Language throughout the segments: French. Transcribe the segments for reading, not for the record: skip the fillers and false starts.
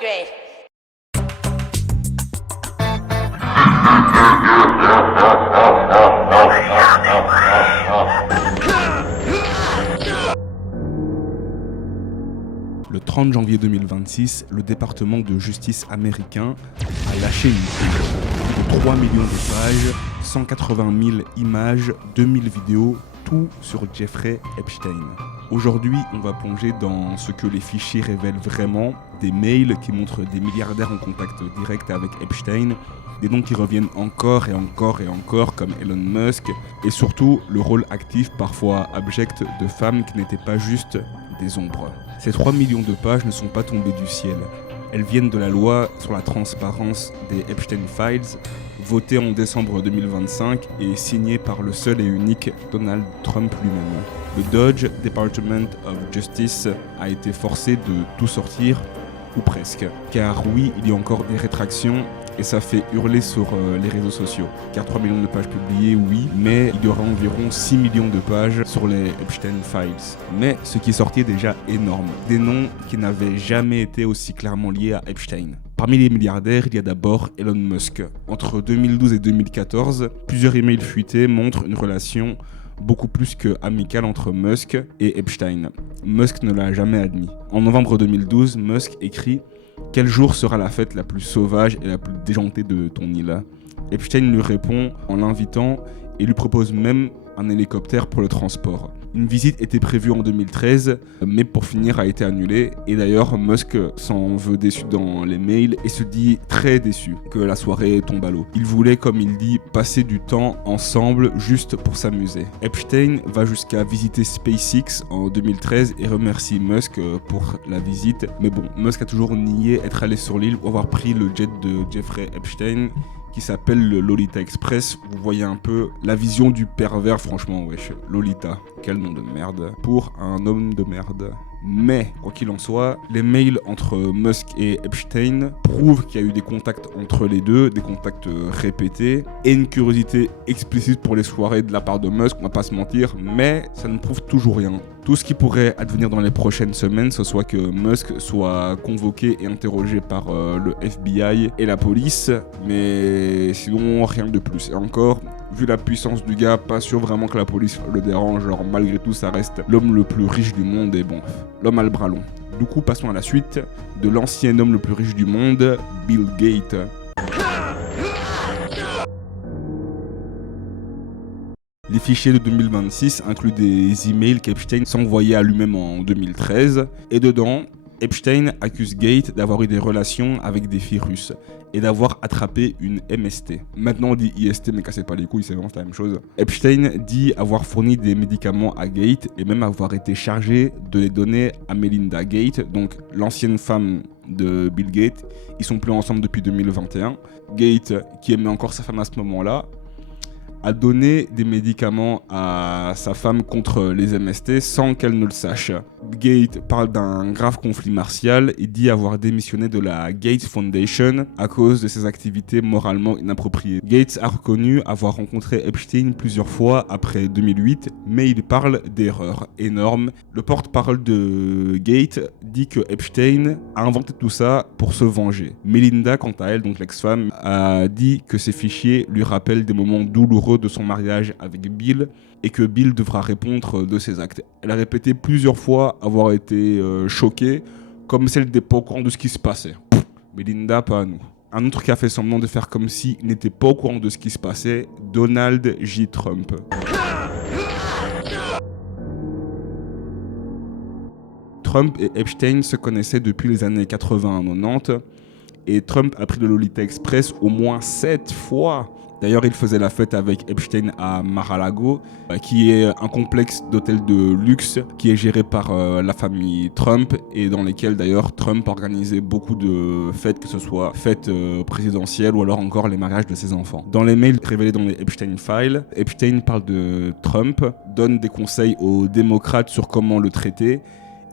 great. Le 30 janvier 2026, le département de justice américain a lâché une pile de 3 millions de pages, 180 000 images, 2000 vidéos, tout sur Jeffrey Epstein. Aujourd'hui, on va plonger dans ce que les fichiers révèlent vraiment, des mails qui montrent des milliardaires en contact direct avec Epstein, des noms qui reviennent encore et encore et encore comme Elon Musk, et surtout le rôle actif, parfois abject, de femmes qui n'étaient pas juste des ombres. Ces 3 millions de pages ne sont pas tombées du ciel. Elles viennent de la loi sur la transparence des Epstein Files, votée en décembre 2025 et signée par le seul et unique Donald Trump lui-même. Le Dodge Department of Justice a été forcé de tout sortir, ou presque. Car oui, il y a encore des rétractions et ça fait hurler sur les réseaux sociaux. Car 3 millions de pages publiées, oui, mais il y aura environ 6 millions de pages sur les Epstein Files. Mais ce qui est sorti est déjà énorme. Des noms qui n'avaient jamais été aussi clairement liés à Epstein. Parmi les milliardaires, il y a d'abord Elon Musk. Entre 2012 et 2014, plusieurs emails fuités montrent une relation beaucoup plus que amicale entre Musk et Epstein. Musk ne l'a jamais admis. En novembre 2012, Musk écrit « Quel jour sera la fête la plus sauvage et la plus déjantée de ton île ?» Epstein lui répond en l'invitant et lui propose même un hélicoptère pour le transport. Une visite était prévue en 2013, mais pour finir a été annulée. Et d'ailleurs, Musk s'en veut déçu dans les mails et se dit très déçu que la soirée tombe à l'eau. Il voulait, comme il dit, passer du temps ensemble juste pour s'amuser. Epstein va jusqu'à visiter SpaceX en 2013 et remercie Musk pour la visite. Mais bon, Musk a toujours nié être allé sur l'île ou avoir pris le jet de Jeffrey Epstein, qui s'appelle le Lolita Express. Vous voyez un peu la vision du pervers, franchement, wesh. Lolita, quel nom de merde pour un homme de merde. Mais, quoi qu'il en soit, les mails entre Musk et Epstein prouvent qu'il y a eu des contacts entre les deux, des contacts répétés, et une curiosité explicite pour les soirées de la part de Musk, on va pas se mentir, mais ça ne prouve toujours rien. Tout ce qui pourrait advenir dans les prochaines semaines, ce soit que Musk soit convoqué et interrogé par le FBI et la police, mais sinon rien de plus. Et encore, vu la puissance du gars, pas sûr vraiment que la police le dérange, genre malgré tout ça reste l'homme le plus riche du monde et bon, l'homme a le bras long. Du coup, passons à la suite de l'ancien homme le plus riche du monde, Bill Gates. Les fichiers de 2026 incluent des emails qu'Epstein s'envoyait à lui-même en 2013, et dedans, Epstein accuse Gates d'avoir eu des relations avec des filles russes et d'avoir attrapé une MST. Maintenant on dit IST, mais cassez pas les couilles, c'est vraiment la même chose. Epstein dit avoir fourni des médicaments à Gates et même avoir été chargé de les donner à Melinda Gates, donc l'ancienne femme de Bill Gates. Ils sont plus ensemble depuis 2021. Gates, qui aimait encore sa femme à ce moment-là, a donné des médicaments à sa femme contre les MST sans qu'elle ne le sache. Gates parle d'un grave conflit martial et dit avoir démissionné de la Gates Foundation à cause de ses activités moralement inappropriées. Gates a reconnu avoir rencontré Epstein plusieurs fois après 2008, mais il parle d'erreurs énormes. Le porte-parole de Gates dit que Epstein a inventé tout ça pour se venger. Melinda, quant à elle, donc l'ex-femme, a dit que ces fichiers lui rappellent des moments douloureux de son mariage avec Bill et que Bill devra répondre de ses actes. Elle a répété plusieurs fois avoir été choquée, comme si elle n'était pas au courant de ce qui se passait. Melinda, pas à nous. Un autre qui a fait semblant de faire comme s'il n'était pas au courant de ce qui se passait, Donald J. Trump. Trump et Epstein se connaissaient depuis les années 80-90 et Trump a pris le Lolita Express au moins 7 fois. D'ailleurs, il faisait la fête avec Epstein à Mar-a-Lago, qui est un complexe d'hôtels de luxe qui est géré par la famille Trump et dans lesquels d'ailleurs Trump organisait beaucoup de fêtes, que ce soit fêtes présidentielles ou alors encore les mariages de ses enfants. Dans les mails révélés dans les Epstein Files, Epstein parle de Trump, donne des conseils aux démocrates sur comment le traiter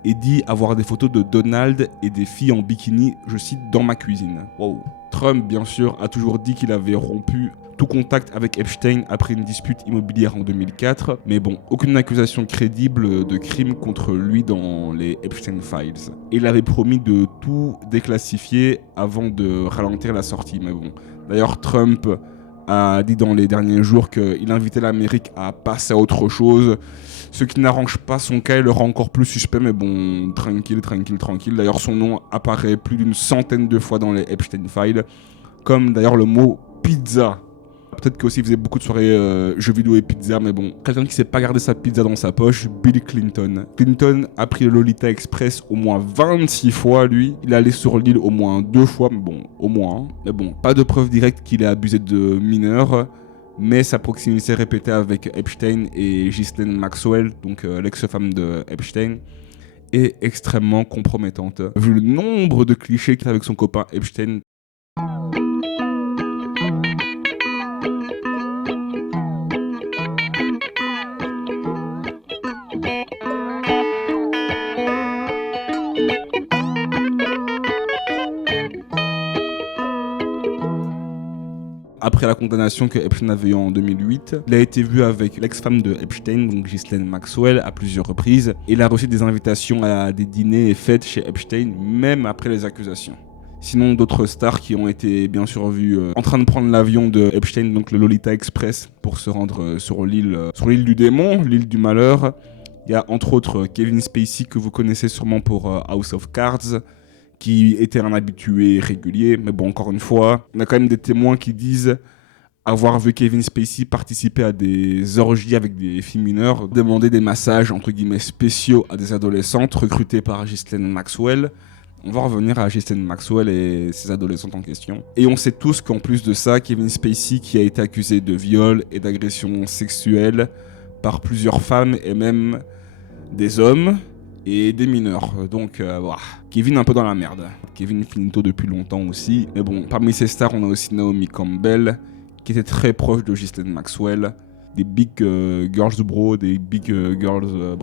et dit avoir des photos de Donald et des filles en bikini, je cite, dans ma cuisine. Wow. Trump, bien sûr, a toujours dit qu'il avait rompu tout contact avec Epstein après une dispute immobilière en 2004, mais bon, aucune accusation crédible de crime contre lui dans les Epstein Files. Il avait promis de tout déclassifier avant de ralentir la sortie, mais bon. D'ailleurs, Trump a dit dans les derniers jours qu'il invitait l'Amérique à passer à autre chose, ce qui n'arrange pas son cas et le rend encore plus suspect, mais bon, tranquille. D'ailleurs, son nom apparaît plus d'une centaine de fois dans les Epstein Files, comme d'ailleurs le mot pizza. Peut-être qu'aussi il faisait beaucoup de soirées jeux vidéo et pizza, mais bon. Quelqu'un qui sait pas garder sa pizza dans sa poche, Bill Clinton. Clinton a pris le Lolita Express au moins 26 fois, lui. Il est allé sur l'île au moins 2 fois, mais bon, au moins. Mais bon, pas de preuve directe qu'il ait abusé de mineurs, mais sa proximité répétée avec Epstein et Ghislaine Maxwell, donc l'ex-femme de Epstein, est extrêmement compromettante. Vu le nombre de clichés qu'il a avec son copain Epstein. Après la condamnation que Epstein avait eue en 2008, il a été vu avec l'ex-femme de Epstein, donc Ghislaine Maxwell, à plusieurs reprises. Il a reçu des invitations à des dîners et fêtes chez Epstein, même après les accusations. Sinon, d'autres stars qui ont été bien sûr vues en train de prendre l'avion de Epstein, donc le Lolita Express, pour se rendre sur l'île du démon, l'île du malheur. Il y a entre autres Kevin Spacey, que vous connaissez sûrement pour House of Cards, qui était un habitué régulier, mais bon, encore une fois, on a quand même des témoins qui disent avoir vu Kevin Spacey participer à des orgies avec des filles mineures, demander des massages entre guillemets spéciaux à des adolescentes recrutées par Ghislaine Maxwell. On va revenir à Ghislaine Maxwell et ses adolescentes en question. Et on sait tous qu'en plus de ça, Kevin Spacey, qui a été accusé de viol et d'agression sexuelle par plusieurs femmes et même des hommes et des mineurs. Donc, Kevin un peu dans la merde. Kevin finito depuis longtemps aussi. Mais bon, parmi ces stars, on a aussi Naomi Campbell, qui était très proche de Ghislaine Maxwell. Des big girls bro, des big girls,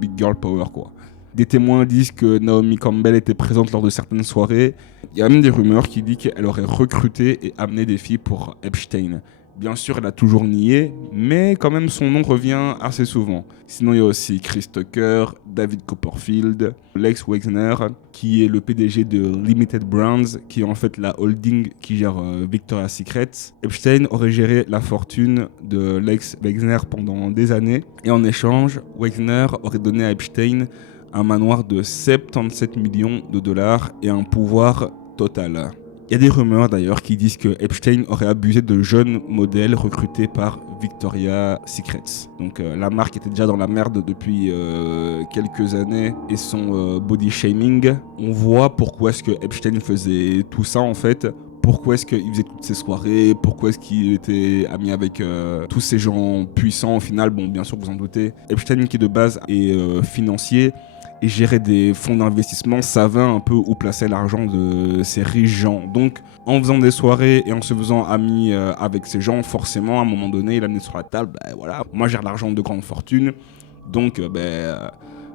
big girl power quoi. Des témoins disent que Naomi Campbell était présente lors de certaines soirées. Il y a même des rumeurs qui disent qu'elle aurait recruté et amené des filles pour Epstein. Bien sûr, elle a toujours nié, mais quand même son nom revient assez souvent. Sinon, il y a aussi Chris Tucker, David Copperfield, Lex Wexner, qui est le PDG de Limited Brands, qui est en fait la holding qui gère Victoria's Secret. Epstein aurait géré la fortune de Lex Wexner pendant des années, et en échange, Wexner aurait donné à Epstein un manoir de 77 millions de dollars et un pouvoir total. Il y a des rumeurs d'ailleurs qui disent que Epstein aurait abusé de jeunes modèles recrutés par Victoria's Secret. Donc la marque était déjà dans la merde depuis quelques années et son body shaming. On voit pourquoi est-ce que Epstein faisait tout ça en fait. Pourquoi est-ce qu'il faisait toutes ces soirées? Pourquoi est-ce qu'il était ami avec tous ces gens puissants au final? Bon, bien sûr, vous en doutez. Epstein, qui de base est financier et gérait des fonds d'investissement, savait un peu où placer l'argent de ces riches gens. Donc, en faisant des soirées et en se faisant ami avec ces gens, forcément, à un moment donné, il a mis sur la table, voilà, moi j'ai l'argent de grande fortune, donc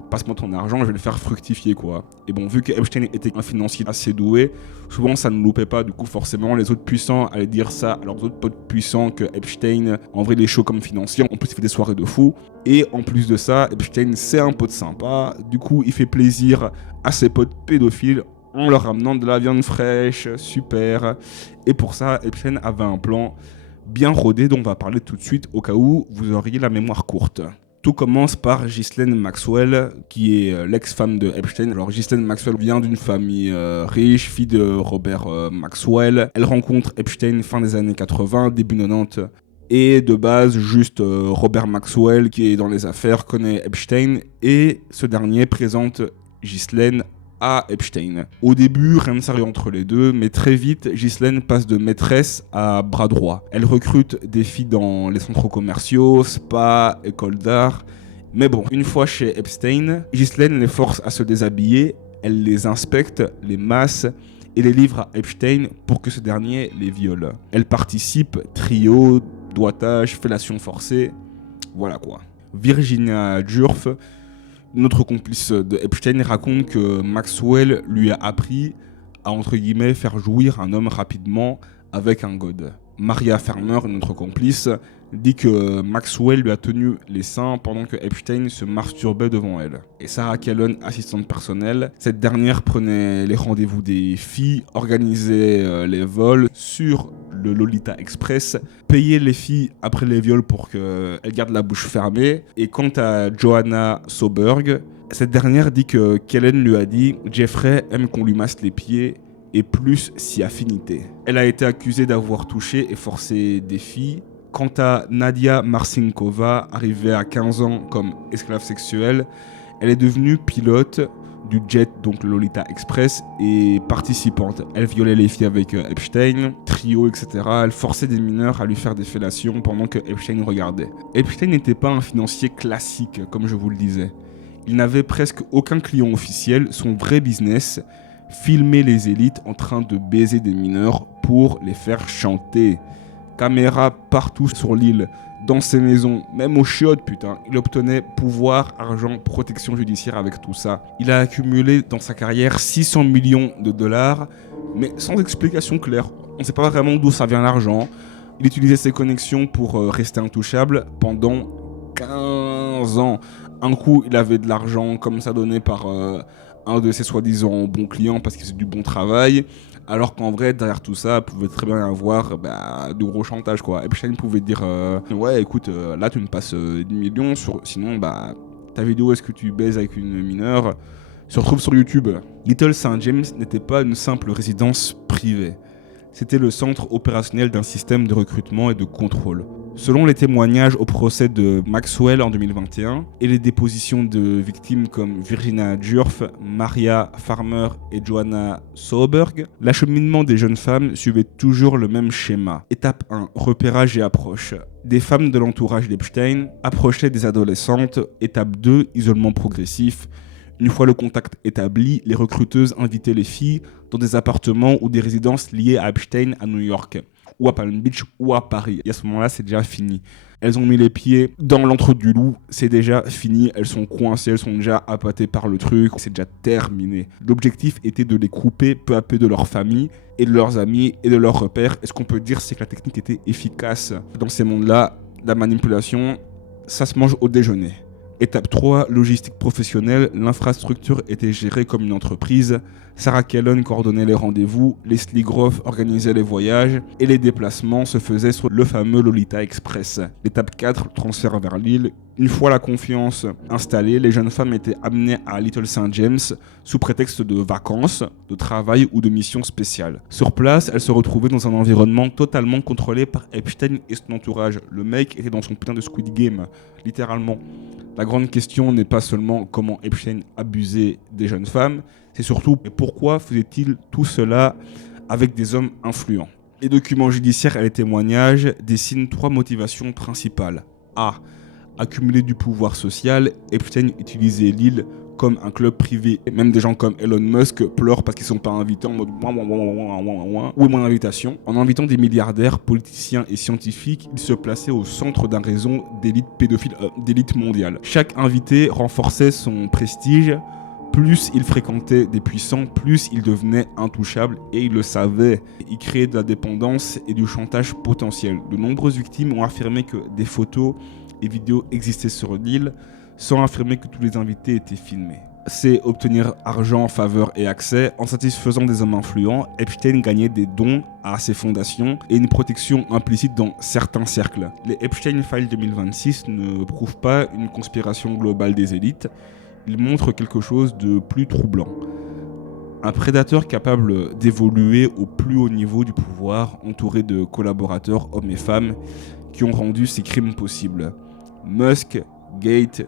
passe-moi ton argent, je vais le faire fructifier quoi. Et bon, vu que Epstein était un financier assez doué, souvent ça ne loupait pas, du coup forcément les autres puissants allaient dire ça à leurs autres potes puissants que Epstein, en vrai il est chaud comme financier, en plus il fait des soirées de fou. Et en plus de ça, Epstein c'est un pote sympa, du coup il fait plaisir à ses potes pédophiles en leur ramenant de la viande fraîche, super. Et pour ça, Epstein avait un plan bien rodé dont on va parler tout de suite au cas où vous auriez la mémoire courte. Tout commence par Ghislaine Maxwell, qui est l'ex-femme de Epstein. Alors Ghislaine Maxwell vient d'une famille riche, fille de Robert Maxwell. Elle rencontre Epstein fin des années 80, début 90. Et de base, juste Robert Maxwell, qui est dans les affaires, connaît Epstein. Et ce dernier présente Ghislaine à Epstein. Au début, rien de sérieux entre les deux, mais très vite, Ghislaine passe de maîtresse à bras droit. Elle recrute des filles dans les centres commerciaux, spas, écoles d'art. Mais bon, une fois chez Epstein, Ghislaine les force à se déshabiller, elle les inspecte, les masse et les livre à Epstein pour que ce dernier les viole. Elle participe, trio, doigtage, fellation forcée, voilà quoi. Virginia Giuffre, Notre complice de Epstein raconte que Maxwell lui a appris à, entre guillemets, faire jouir un homme rapidement avec un god. Maria Farmer, notre complice, dit que Maxwell lui a tenu les seins pendant que Epstein se masturbait devant elle. Et Sarah Kellon, assistante personnelle, cette dernière prenait les rendez-vous des filles, organisait les vols sur le Lolita Express, payait les filles après les viols pour qu'elles gardent la bouche fermée. Et quant à Joanna Soberg, cette dernière dit que Kellen lui a dit « Jeffrey aime qu'on lui masse les pieds » et plus si affinité. Elle a été accusée d'avoir touché et forcé des filles. Quant à Nadia Marcinkova, arrivée à 15 ans comme esclave sexuelle, elle est devenue pilote du jet, donc le Lolita Express, et participante. Elle violait les filles avec Epstein, trio, etc. Elle forçait des mineurs à lui faire des fellations pendant que Epstein regardait. Epstein n'était pas un financier classique, comme je vous le disais. Il n'avait presque aucun client officiel. Son vrai business, filmer les élites en train de baiser des mineurs pour les faire chanter. Caméra partout sur l'île, dans ses maisons, même aux chiottes, putain. Il obtenait pouvoir, argent, protection judiciaire avec tout ça. Il a accumulé dans sa carrière 600 millions de dollars, mais sans explication claire. On ne sait pas vraiment d'où ça vient l'argent. Il utilisait ses connexions pour rester intouchable pendant 15 ans. Un coup, il avait de l'argent comme ça donné par un de ses soi-disant bons clients parce qu'il faisait du bon travail. Alors qu'en vrai, derrière tout ça, il pouvait très bien y avoir de gros chantage, quoi. Epstein pouvait dire ouais, écoute, là, tu me passes 10 millions, sinon, ta vidéo, est-ce que tu baises avec une mineure, se retrouve sur YouTube. Little St. James n'était pas une simple résidence privée. C'était le centre opérationnel d'un système de recrutement et de contrôle. Selon les témoignages au procès de Maxwell en 2021 et les dépositions de victimes comme Virginia Djurf, Maria Farmer et Joanna Soberg, l'acheminement des jeunes femmes suivait toujours le même schéma. Étape 1, repérage et approche. Des femmes de l'entourage d'Epstein approchaient des adolescentes. Étape 2, isolement progressif. Une fois le contact établi, les recruteuses invitaient les filles dans des appartements ou des résidences liées à Epstein à New York, ou à Palm Beach, ou à Paris. Et à ce moment-là, c'est déjà fini. Elles ont mis les pieds dans l'antre du loup, c'est déjà fini. Elles sont coincées, elles sont déjà appâtées par le truc, c'est déjà terminé. L'objectif était de les couper peu à peu de leur famille, et de leurs amis, et de leurs repères. Et ce qu'on peut dire, c'est que la technique était efficace. Dans ces mondes-là, la manipulation, ça se mange au déjeuner. Étape 3, logistique professionnelle. L'infrastructure était gérée comme une entreprise. Sarah Kellon coordonnait les rendez-vous, Leslie Groff organisait les voyages et les déplacements se faisaient sur le fameux Lolita Express. L'étape 4, transfert vers l'île. Une fois la confiance installée, les jeunes femmes étaient amenées à Little St. James sous prétexte de vacances, de travail ou de missions spéciales. Sur place, elles se retrouvaient dans un environnement totalement contrôlé par Epstein et son entourage. Le mec était dans son putain de Squid Game, littéralement. La grande question n'est pas seulement comment Epstein abusait des jeunes femmes, c'est surtout pourquoi faisait-il tout cela avec des hommes influents. Les documents judiciaires et les témoignages dessinent 3 motivations principales. A. Accumuler du pouvoir social. Epstein utilisait l'île comme un club privé. Même des gens comme Elon Musk pleurent parce qu'ils ne sont pas invités en mode où est mon invitation. En invitant des milliardaires, politiciens et scientifiques, il se plaçait au centre d'un réseau d'élite pédophile, d'élite mondiale. Chaque invité renforçait son prestige. Plus il fréquentait des puissants, plus il devenait intouchable et il le savait. Il créait de la dépendance et du chantage potentiel. De nombreuses victimes ont affirmé que des photos et vidéos existaient sur l'île, sans affirmer que tous les invités étaient filmés. C'est obtenir argent, faveur et accès. En satisfaisant des hommes influents, Epstein gagnait des dons à ses fondations et une protection implicite dans certains cercles. Les Epstein Files 2026 ne prouvent pas une conspiration globale des élites. Ils montrent quelque chose de plus troublant. Un prédateur capable d'évoluer au plus haut niveau du pouvoir, entouré de collaborateurs hommes et femmes qui ont rendu ces crimes possibles. Musk, Gates,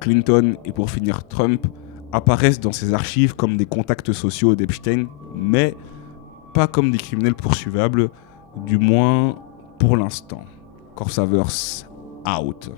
Clinton et pour finir Trump apparaissent dans ses archives comme des contacts sociaux d'Epstein, mais pas comme des criminels poursuivables, du moins pour l'instant. Corsaverse out.